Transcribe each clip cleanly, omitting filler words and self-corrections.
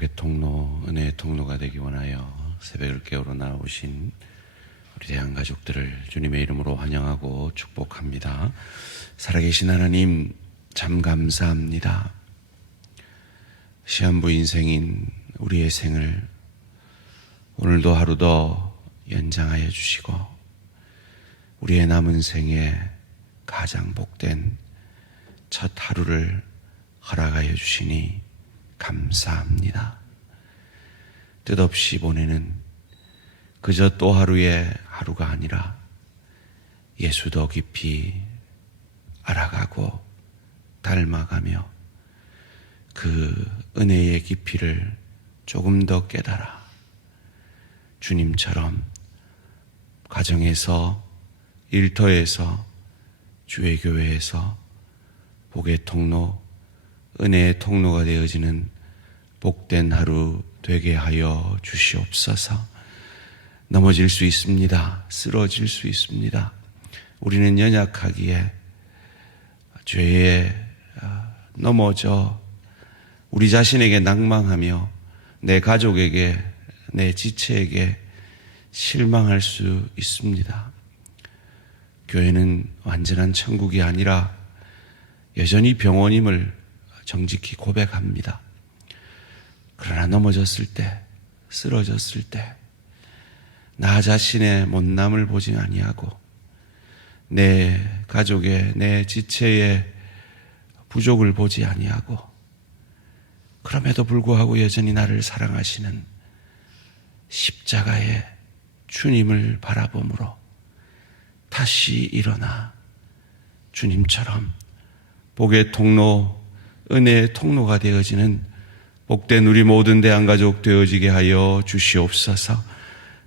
복의 통로, 은혜의 통로가 되기 원하여 새벽을 깨우러 나오신 우리 대한 가족들을 주님의 이름으로 환영하고 축복합니다. 살아계신 하나님, 참 감사합니다. 시한부 인생인 우리의 생을 오늘도 하루 더 연장하여 주시고 우리의 남은 생에 가장 복된 첫 하루를 허락하여 주시니 감사합니다. 뜻없이 보내는 그저 또 하루의 하루가 아니라 예수 더 깊이 알아가고 닮아가며 그 은혜의 깊이를 조금 더 깨달아 주님처럼 가정에서, 일터에서, 주의 교회에서 복의 통로, 은혜의 통로가 되어지는 복된 하루 되게 하여 주시옵소서. 넘어질 수 있습니다. 쓰러질 수 있습니다. 우리는 연약하기에 죄에 넘어져 우리 자신에게 낭망하며 내 가족에게, 내 지체에게 실망할 수 있습니다. 교회는 완전한 천국이 아니라 여전히 병원임을 정직히 고백합니다. 그러나 넘어졌을 때, 쓰러졌을 때 나 자신의 못남을 보지 아니하고 내 가족의, 내 지체의 부족을 보지 아니하고 그럼에도 불구하고 여전히 나를 사랑하시는 십자가의 주님을 바라봄으로 다시 일어나 주님처럼 복의 통로, 은혜의 통로가 되어지는 복된 우리 모든 대한가족 되어지게 하여 주시옵소서.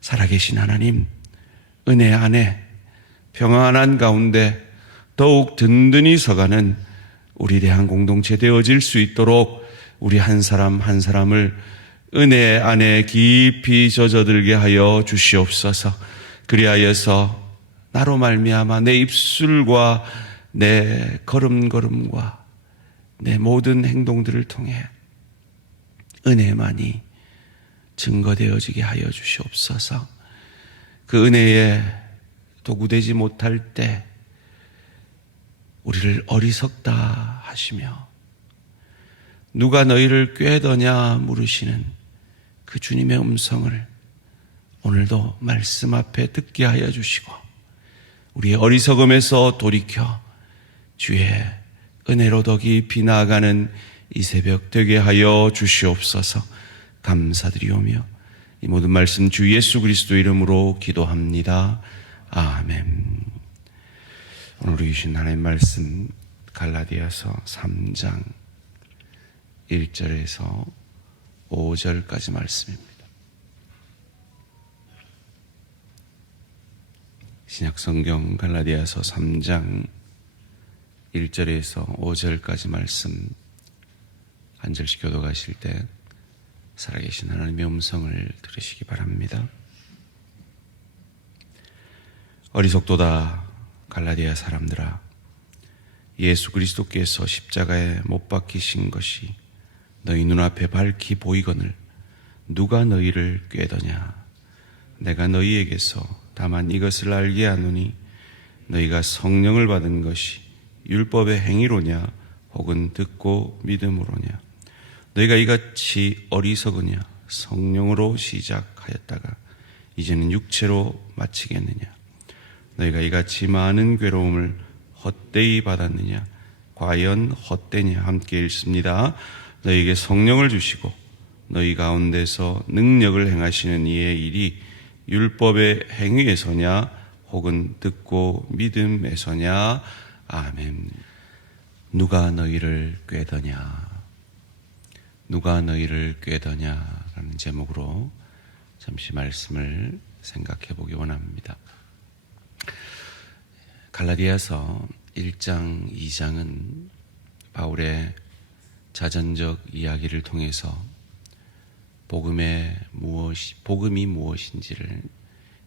살아계신 하나님, 은혜 안에 평안한 가운데 더욱 든든히 서가는 우리 대한공동체 되어질 수 있도록 우리 한 사람 한 사람을 은혜 안에 깊이 젖어들게 하여 주시옵소서. 그리하여서 나로 말미암아 내 입술과 내 걸음걸음과 내 모든 행동들을 통해 은혜만이 증거되어지게 하여 주시옵소서. 그 은혜에 도구되지 못할 때 우리를 어리석다 하시며 누가 너희를 꾀더냐 물으시는 그 주님의 음성을 오늘도 말씀 앞에 듣게 하여 주시고 우리의 어리석음에서 돌이켜 주의 은혜로 더 깊이 나아가는 이 새벽 되게 하여 주시옵소서. 감사드리오며 이 모든 말씀 주 예수 그리스도 이름으로 기도합니다. 아멘. 오늘 우리 주신 하나님의 말씀 갈라디아서 3장 1절에서 5절까지 말씀입니다. 신약성경 갈라디아서 3장 1절에서 5절까지 말씀 한 절씩 교독하실 때 살아계신 하나님의 음성을 들으시기 바랍니다. 어리석도다 갈라디아 사람들아, 예수 그리스도께서 십자가에 못 박히신 것이 너희 눈앞에 밝히 보이거늘 누가 너희를 꾀더냐. 내가 너희에게서 다만 이것을 알게 하노니 너희가 성령을 받은 것이 율법의 행위로냐 혹은 듣고 믿음으로냐. 너희가 이같이 어리석으냐. 성령으로 시작하였다가 이제는 육체로 마치겠느냐. 너희가 이같이 많은 괴로움을 헛되이 받았느냐. 과연 헛되냐. 함께 읽습니다. 너희에게 성령을 주시고 너희 가운데서 능력을 행하시는 이의 일이 율법의 행위에서냐 혹은 듣고 믿음에서냐. 아멘. 누가 너희를 꾀더냐. 누가 너희를 꾀더냐 라는 제목으로 잠시 말씀을 생각해 보기 원합니다. 갈라디아서 1장, 2장은 바울의 자전적 이야기를 통해서 복음이 무엇인지를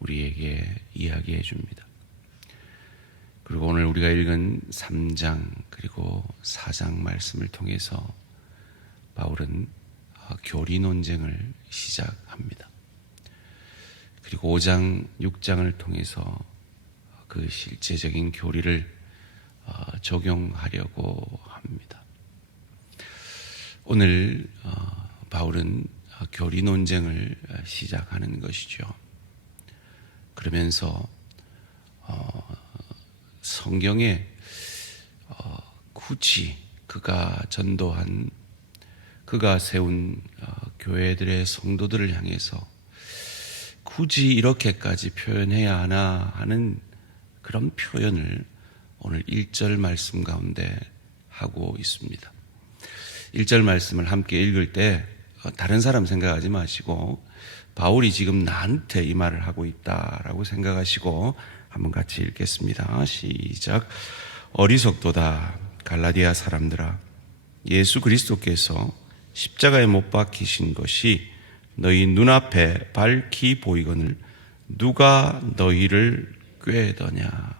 우리에게 이야기해 줍니다. 그리고 오늘 우리가 읽은 3장 그리고 4장 말씀을 통해서 바울은 교리 논쟁을 시작합니다. 그리고 5장, 6장을 통해서 그 실제적인 교리를 적용하려고 합니다. 오늘 바울은 교리 논쟁을 시작하는 것이죠. 그러면서 성경에 굳이 그가 전도한, 그가 세운 교회들의 성도들을 향해서 굳이 이렇게까지 표현해야 하나 하는 그런 표현을 오늘 1절 말씀 가운데 하고 있습니다. 1절 말씀을 함께 읽을 때 다른 사람 생각하지 마시고 바울이 지금 나한테 이 말을 하고 있다라고 생각하시고 한번 같이 읽겠습니다. 시작. 어리석도다 갈라디아 사람들아, 예수 그리스도께서 십자가에 못 박히신 것이 너희 눈앞에 밝히 보이거늘 누가 너희를 꾀더냐.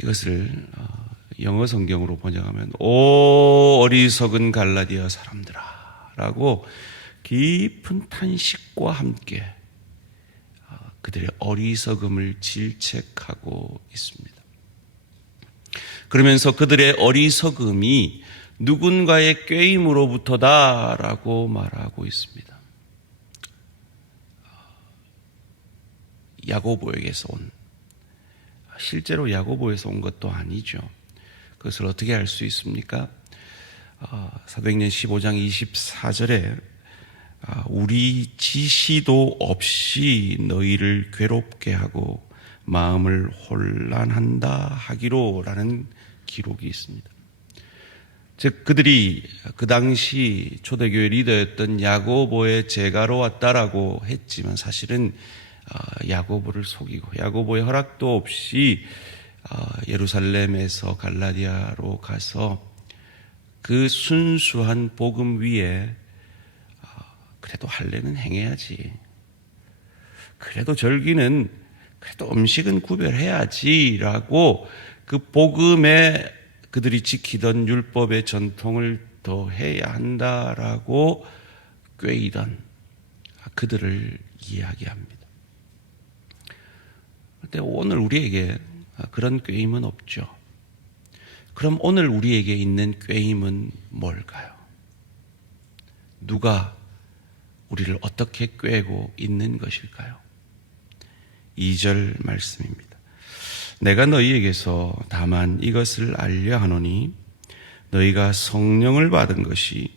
이것을 영어 성경으로 번역하면 오 어리석은 갈라디아 사람들아 라고 깊은 탄식과 함께 그들의 어리석음을 질책하고 있습니다. 그러면서 그들의 어리석음이 누군가의 꾀임으로부터다라고 말하고 있습니다. 야고보에게서 온, 실제로 야고보에서 온 것도 아니죠. 그것을 어떻게 알 수 있습니까? 사도행전 15장 24절에 우리 지시도 없이 너희를 괴롭게 하고 마음을 혼란한다 하기로 라는 기록이 있습니다. 즉 그들이 그 당시 초대교회 리더였던 야고보의 제가로 왔다라고 했지만 사실은 야고보를 속이고 야고보의 허락도 없이 예루살렘에서 갈라디아로 가서 그 순수한 복음 위에 그래도 할례는 행해야지, 그래도 절기는, 그래도 음식은 구별해야지라고 그 복음에 그들이 지키던 율법의 전통을 더해야 한다라고 꾀이던 그들을 이야기합니다. 그런데 오늘 우리에게 그런 꾀임은 없죠. 그럼 오늘 우리에게 있는 꾀임은 뭘까요? 누가 우리를 어떻게 꾀고 있는 것일까요? 2절 말씀입니다. 내가 너희에게서 다만 이것을 알려 하노니 너희가 성령을 받은 것이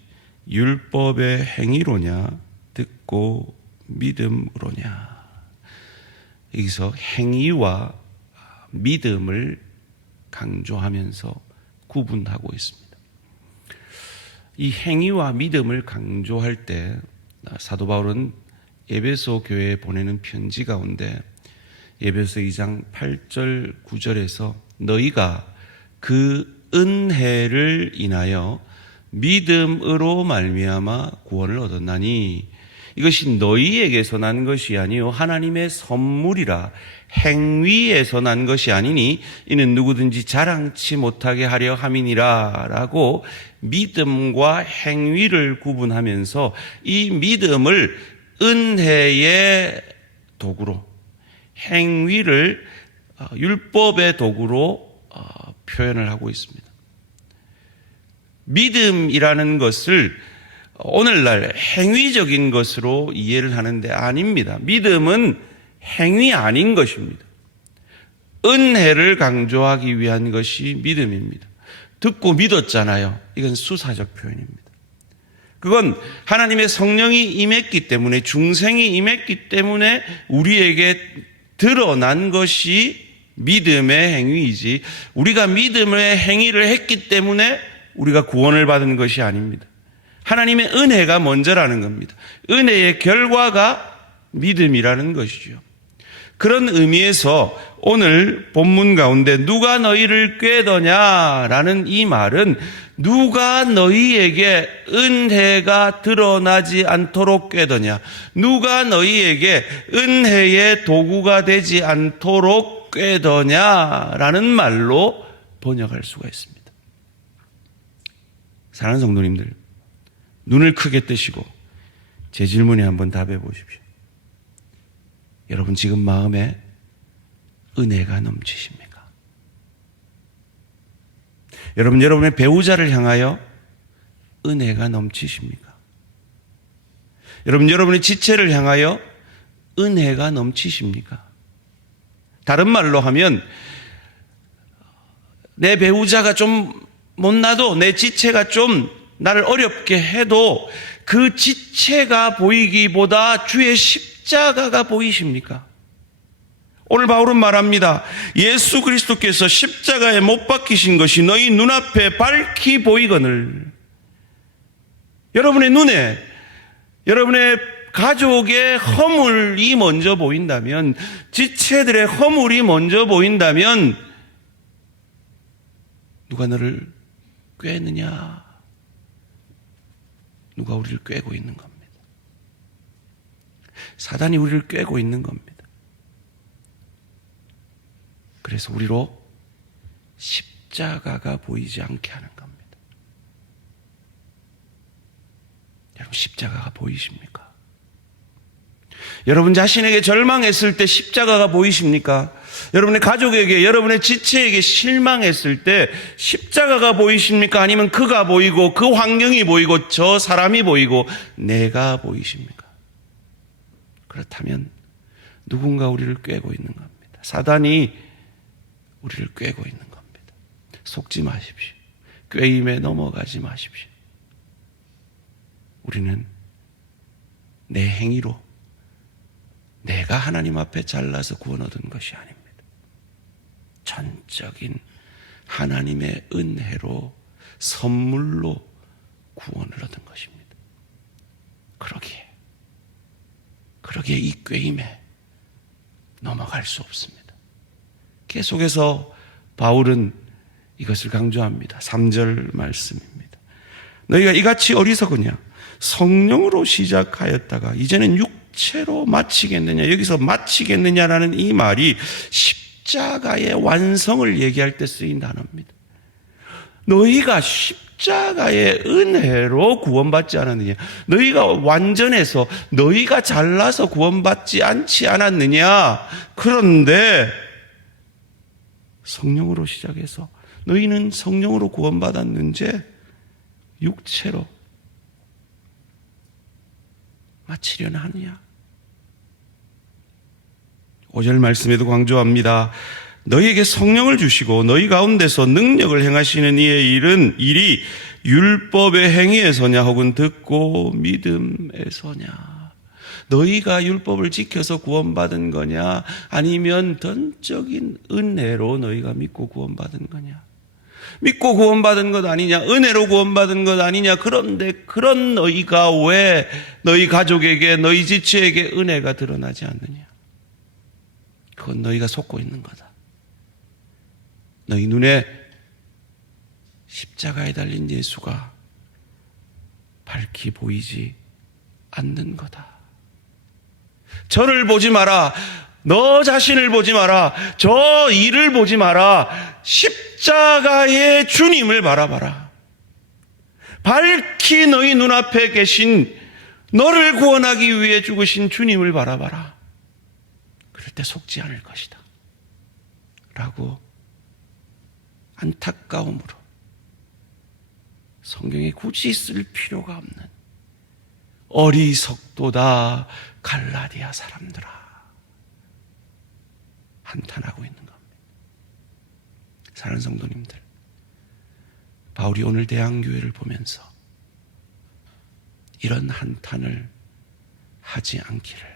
율법의 행위로냐 듣고 믿음으로냐. 여기서 행위와 믿음을 강조하면서 구분하고 있습니다. 이 행위와 믿음을 강조할 때 사도 바울은 에베소 교회에 보내는 편지 가운데 에베소 2장 8절 9절에서 너희가 그 은혜를 인하여 믿음으로 말미암아 구원을 얻었나니 이것이 너희에게서 난 것이 아니요 하나님의 선물이라. 행위에서 난 것이 아니니 이는 누구든지 자랑치 못하게 하려 함이니라 라고 믿음과 행위를 구분하면서 이 믿음을 은혜의 도구로, 행위를 율법의 도구로 표현을 하고 있습니다. 믿음이라는 것을 오늘날 행위적인 것으로 이해를 하는데 아닙니다. 믿음은 행위 아닌 것입니다. 은혜를 강조하기 위한 것이 믿음입니다. 듣고 믿었잖아요. 이건 수사적 표현입니다. 그건 하나님의 성령이 임했기 때문에, 중생이 임했기 때문에 우리에게 드러난 것이 믿음의 행위이지, 우리가 믿음의 행위를 했기 때문에 우리가 구원을 받은 것이 아닙니다. 하나님의 은혜가 먼저라는 겁니다. 은혜의 결과가 믿음이라는 것이죠. 그런 의미에서 오늘 본문 가운데 누가 너희를 꾀더냐라는 이 말은 누가 너희에게 은혜가 드러나지 않도록 꾀더냐, 누가 너희에게 은혜의 도구가 되지 않도록 꾀더냐라는 말로 번역할 수가 있습니다. 사랑하는 성도님들, 눈을 크게 뜨시고 제 질문에 한번 답해 보십시오. 여러분 지금 마음에 은혜가 넘치십니까? 여러분 여러분의 배우자를 향하여 은혜가 넘치십니까? 여러분 여러분의 지체를 향하여 은혜가 넘치십니까? 다른 말로 하면 내 배우자가 좀 못나도 내 지체가 좀 나를 어렵게 해도 그 지체가 보이기보다 주의 십자가가 보이십니까? 오늘 바울은 말합니다. 예수 그리스도께서 십자가에 못 박히신 것이 너희 눈앞에 밝히 보이거늘. 여러분의 눈에 여러분의 가족의 허물이 먼저 보인다면, 지체들의 허물이 먼저 보인다면 누가 너를 꾀느냐? 누가 우리를 꾀고 있는 겁니다. 사단이 우리를 꾀고 있는 겁니다. 그래서 우리로 십자가가 보이지 않게 하는 겁니다. 여러분 십자가가 보이십니까? 여러분 자신에게 절망했을 때 십자가가 보이십니까? 여러분의 가족에게, 여러분의 지체에게 실망했을 때 십자가가 보이십니까? 아니면 그가 보이고 그 환경이 보이고 저 사람이 보이고 내가 보이십니까? 그렇다면 누군가 우리를 꾀고 있는 겁니다. 사단이 우리를 꾀고 있는 겁니다. 속지 마십시오. 꾀임에 넘어가지 마십시오. 우리는 내 행위로 내가 하나님 앞에 잘나서 구원 얻은 것이 아닙니다. 전적인 하나님의 은혜로 선물로 구원을 얻은 것입니다. 그러기에 이 꾀임에 넘어갈 수 없습니다. 계속해서 바울은 이것을 강조합니다. 3절 말씀입니다. 너희가 이같이 어리석으냐? 성령으로 시작하였다가 이제는 육체로 마치겠느냐? 여기서 마치겠느냐라는 이 말이 십자가의 완성을 얘기할 때 쓰인 단어입니다. 너희가 십자가의 은혜로 구원받지 않았느냐? 너희가 완전해서 너희가 잘나서 구원받지 않지 않았느냐? 그런데 성령으로 시작해서 너희는 성령으로 구원받았는지 육체로 마치려나 하느냐? 5절 말씀에도 강조합니다. 너희에게 성령을 주시고 너희 가운데서 능력을 행하시는 이의 일이 율법의 행위에서냐 혹은 듣고 믿음에서냐? 너희가 율법을 지켜서 구원받은 거냐? 아니면 전적인 은혜로 너희가 믿고 구원받은 거냐? 믿고 구원받은 것 아니냐? 은혜로 구원받은 것 아니냐? 그런데 그런 너희가 왜 너희 가족에게, 너희 지체에게 은혜가 드러나지 않느냐? 그건 너희가 속고 있는 거다. 너희 눈에 십자가에 달린 예수가 밝히 보이지 않는 거다. 저를 보지 마라. 너 자신을 보지 마라. 저 일을 보지 마라. 십자가의 주님을 바라봐라. 밝히 너희 눈앞에 계신 너를 구원하기 위해 죽으신 주님을 바라봐라. 그럴 때 속지 않을 것이다. 라고 안타까움으로 성경에 굳이 쓸 필요가 없는 어리석도다 갈라디아 사람들아 한탄하고 있는 겁니다. 사랑하는 성도님들, 바울이 오늘 대항교회를 보면서 이런 한탄을 하지 않기를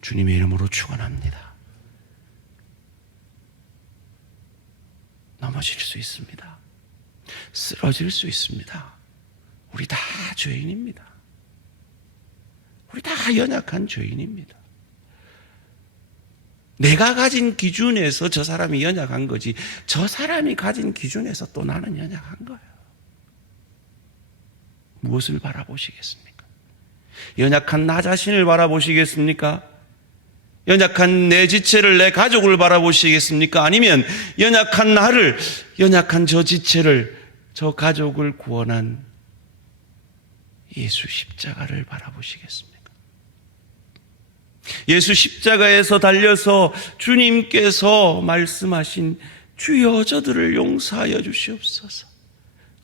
주님의 이름으로 축원합니다. 넘어질 수 있습니다. 쓰러질 수 있습니다. 우리 다 죄인입니다. 우리 다 연약한 죄인입니다. 내가 가진 기준에서 저 사람이 연약한 거지, 저 사람이 가진 기준에서 또 나는 연약한 거예요. 무엇을 바라보시겠습니까? 연약한 나 자신을 바라보시겠습니까? 연약한 내 지체를, 내 가족을 바라보시겠습니까? 아니면 연약한 나를, 연약한 저 지체를, 저 가족을 구원한 예수 십자가를 바라보시겠습니까? 예수 십자가에서 달려서 주님께서 말씀하신 주여 저들을 용서하여 주시옵소서.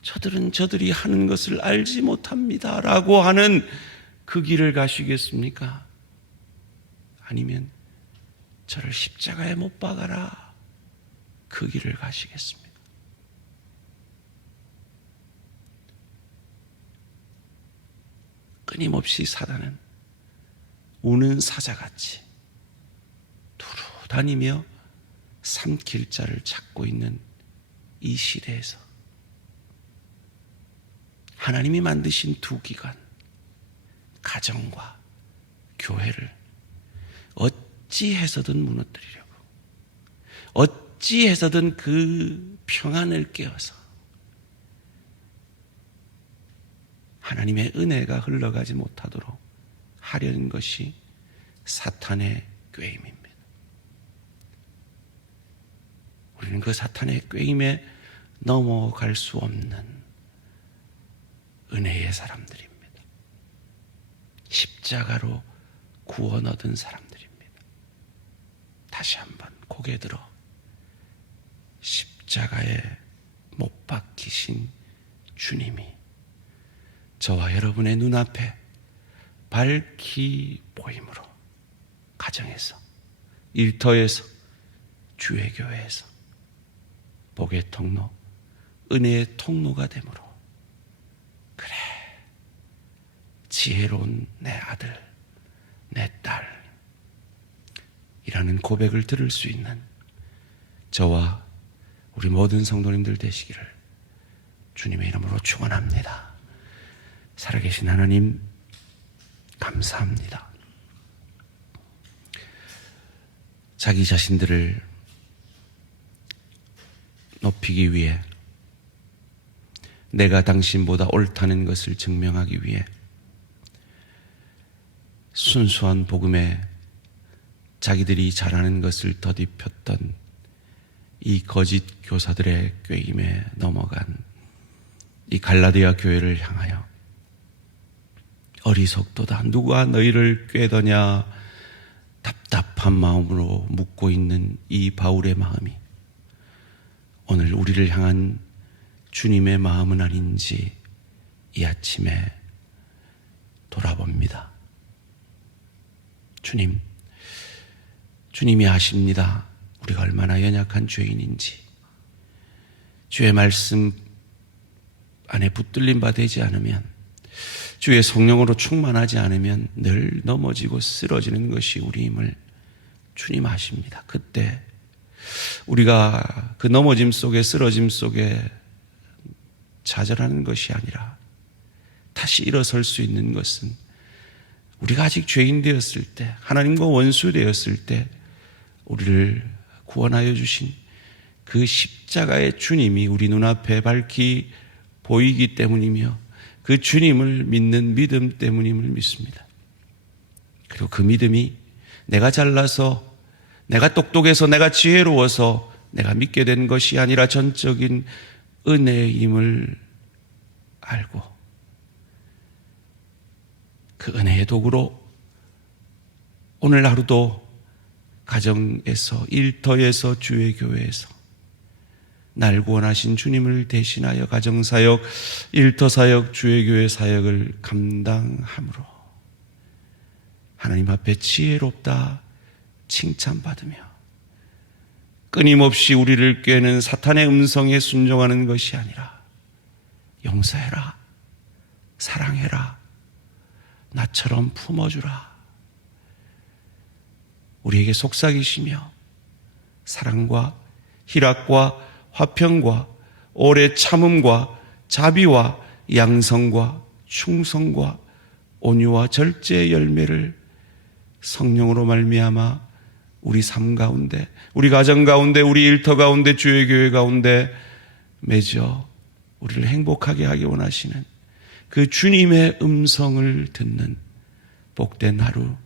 저들은 저들이 하는 것을 알지 못합니다 라고 하는 그 길을 가시겠습니까? 아니면 저를 십자가에 못 박아라 그 길을 가시겠습니까? 끊임없이 사단은 우는 사자같이 두루 다니며 삼킬 자를 찾고 있는 이 시대에서 하나님이 만드신 두 기관, 가정과 교회를 어찌해서든 무너뜨리려고, 어찌해서든 그 평안을 깨어서 하나님의 은혜가 흘러가지 못하도록 하려는 것이 사탄의 꾀임입니다. 우리는 그 사탄의 꾀임에 넘어갈 수 없는 은혜의 사람들입니다. 십자가로 구원 얻은 사람들입니다. 다시 한번 고개 들어 십자가에 못 박히신 주님이 저와 여러분의 눈앞에 밝히 보임으로 가정에서, 일터에서, 주의 교회에서 복의 통로, 은혜의 통로가 되므로 그래 지혜로운 내 아들, 내 딸 이라는 고백을 들을 수 있는 저와 우리 모든 성도님들 되시기를 주님의 이름으로 축원합니다. 살아계신 하나님 감사합니다. 자기 자신들을 높이기 위해, 내가 당신보다 옳다는 것을 증명하기 위해 순수한 복음에 자기들이 잘하는 것을 더딥혔던 이 거짓 교사들의 꾀임에 넘어간 이 갈라디아 교회를 향하여 어리석도다, 누가 너희를 꾀더냐 답답한 마음으로 묻고 있는 이 바울의 마음이 오늘 우리를 향한 주님의 마음은 아닌지 이 아침에 돌아봅니다. 주님이 아십니다. 우리가 얼마나 연약한 죄인인지. 주의 말씀 안에 붙들림 바 되지 않으면, 주의 성령으로 충만하지 않으면 늘 넘어지고 쓰러지는 것이 우리임을 주님 아십니다. 그때 우리가 그 넘어짐 속에, 쓰러짐 속에 좌절하는 것이 아니라 다시 일어설 수 있는 것은 우리가 아직 죄인 되었을 때, 하나님과 원수 되었을 때 우리를 구원하여 주신 그 십자가의 주님이 우리 눈앞에 밝히 보이기 때문이며, 그 주님을 믿는 믿음 때문임을 믿습니다. 그리고 그 믿음이 내가 잘나서, 내가 똑똑해서, 내가 지혜로워서 내가 믿게 된 것이 아니라 전적인 은혜임을 알고 그 은혜의 도구로 오늘 하루도 가정에서, 일터에서, 주의 교회에서 날 구원하신 주님을 대신하여 가정사역, 일터사역, 주의 교회 사역을 감당함으로 하나님 앞에 지혜롭다 칭찬받으며 끊임없이 우리를 꾀는 사탄의 음성에 순종하는 것이 아니라 용서해라, 사랑해라, 나처럼 품어주라, 우리에게 속삭이시며 사랑과 희락과 화평과 오래 참음과 자비와 양성과 충성과 온유와 절제의 열매를 성령으로 말미암아 우리 삶 가운데, 우리 가정 가운데, 우리 일터 가운데, 주의 교회 가운데 맺어 우리를 행복하게 하기 원하시는 그 주님의 음성을 듣는 복된 하루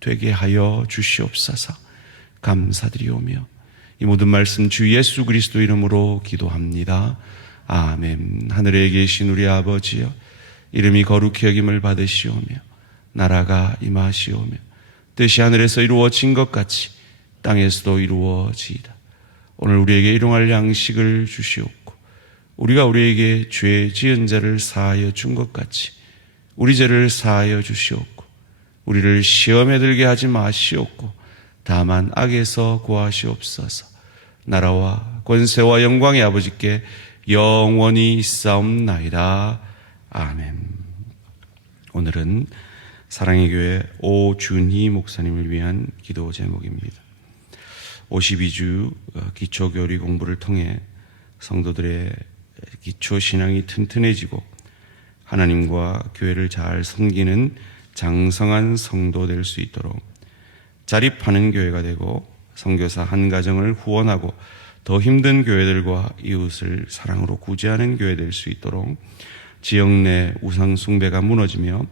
되게 하여 주시옵소서. 감사드리오며 이 모든 말씀 주 예수 그리스도 이름으로 기도합니다. 아멘. 하늘에 계신 우리 아버지여, 이름이 거룩히 여김을 받으시오며 나라가 임하시오며 뜻이 하늘에서 이루어진 것 같이 땅에서도 이루어지이다. 오늘 우리에게 일용할 양식을 주시옵고 우리가 우리에게 죄 지은 자를 사하여 준 것 같이 우리 죄를 사하여 주시옵고 우리를 시험에 들게 하지 마시옵고 다만 악에서 구하시옵소서. 나라와 권세와 영광의 아버지께 영원히 있사옵나이다. 아멘. 오늘은 사랑의 교회 오준희 목사님을 위한 기도 제목입니다. 52주 기초교리 공부를 통해 성도들의 기초신앙이 튼튼해지고 하나님과 교회를 잘 섬기는 장성한 성도 될 수 있도록 자립하는 교회가 되고 선교사 한 가정을 후원하고 더 힘든 교회들과 이웃을 사랑으로 구제하는 교회 될 수 있도록 지역 내 우상 숭배가 무너지며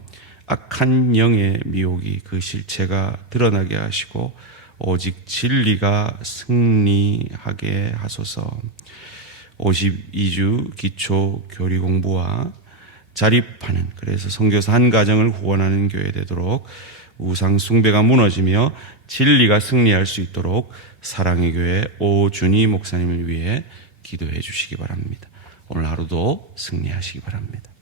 악한 영의 미혹이 그 실체가 드러나게 하시고 오직 진리가 승리하게 하소서. 52주 기초 교리 공부와 자립하는, 그래서 선교사 한 가정을 후원하는 교회 되도록 우상 숭배가 무너지며 진리가 승리할 수 있도록 사랑의 교회 오준희 목사님을 위해 기도해 주시기 바랍니다. 오늘 하루도 승리하시기 바랍니다.